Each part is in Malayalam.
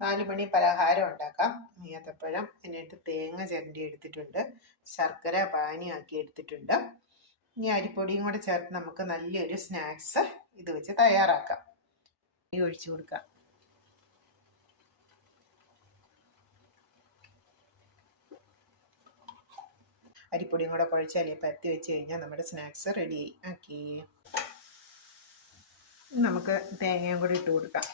4 മണി പലഹാരം ഉണ്ടാക്കാം. ഏത്തപ്പഴം എന്നിട്ട് തേങ്ങ ചിരണ്ടി എടുത്തിട്ടുണ്ട്, ശർക്കര പാനിയാക്കി എടുത്തിട്ടുണ്ട്. ഇനി അരിപ്പൊടിയും കൂടെ ചേർത്ത് നമുക്ക് നല്ലൊരു സ്നാക്സ് ഇത് വെച്ച് തയ്യാറാക്കാം. ഒഴിച്ചു കൊടുക്കാം. അരിപ്പൊടിയും കൂടെ കുഴച്ചാൽ പരത്തി വെച്ച് കഴിഞ്ഞാൽ നമ്മുടെ സ്നാക്സ് റെഡിയായി. ഓക്കെ, നമുക്ക് തേങ്ങയും കൂടി ഇട്ട് കൊടുക്കാം.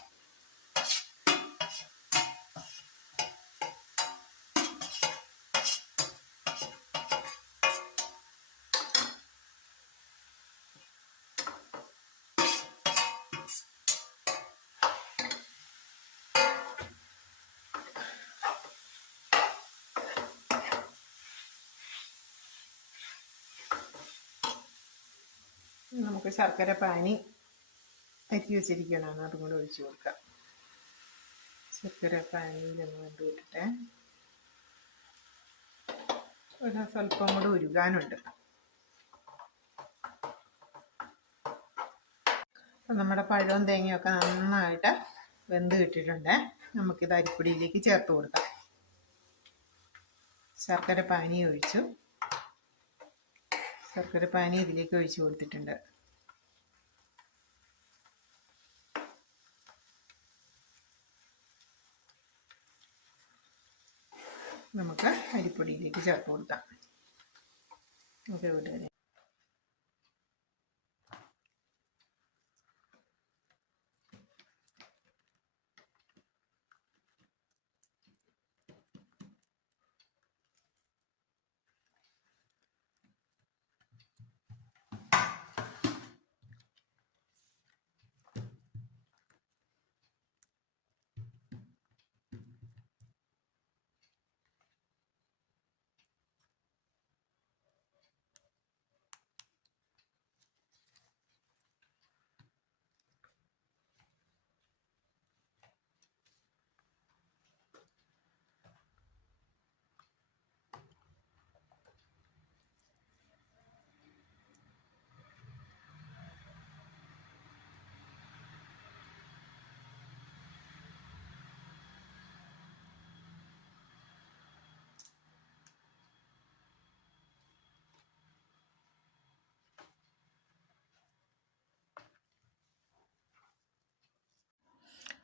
നമുക്ക് ശർക്കര പാനി അരിച്ച് വെച്ചിരിക്കണമാണ്, അതും കൂടെ ഒഴിച്ചു കൊടുക്കാം. ശർക്കര പാനിയിലൊന്ന് വെന്ത് വിട്ടിട്ട് സ്വല്പം കൂടെ ഉരുകാനുണ്ട്. അപ്പം നമ്മുടെ പഴവും തേങ്ങയൊക്കെ നന്നായിട്ട് വെന്ത് കിട്ടിയിട്ടുണ്ട്. നമുക്കിത് അരിപ്പൊടിയിലേക്ക് ചേർത്ത് കൊടുക്കാം. ശർക്കര പാനി ഒഴിച്ചു, ശർക്കര പാനി ഇതിലേക്ക് ഒഴിച്ചു കൊടുത്തിട്ടുണ്ട്. നമുക്ക് അരിപ്പൊടിയിലേക്ക് ചേർത്ത് കൊടുക്കാം. ഓക്കെ കൂട്ടുകാരെ,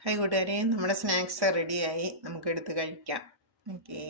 ഹായ് കൂട്ടുകാരെ, നമ്മുടെ സ്നാക്സ് റെഡിയായി. നമുക്ക് എടുത്ത് കഴിക്കാം. ഓക്കേ.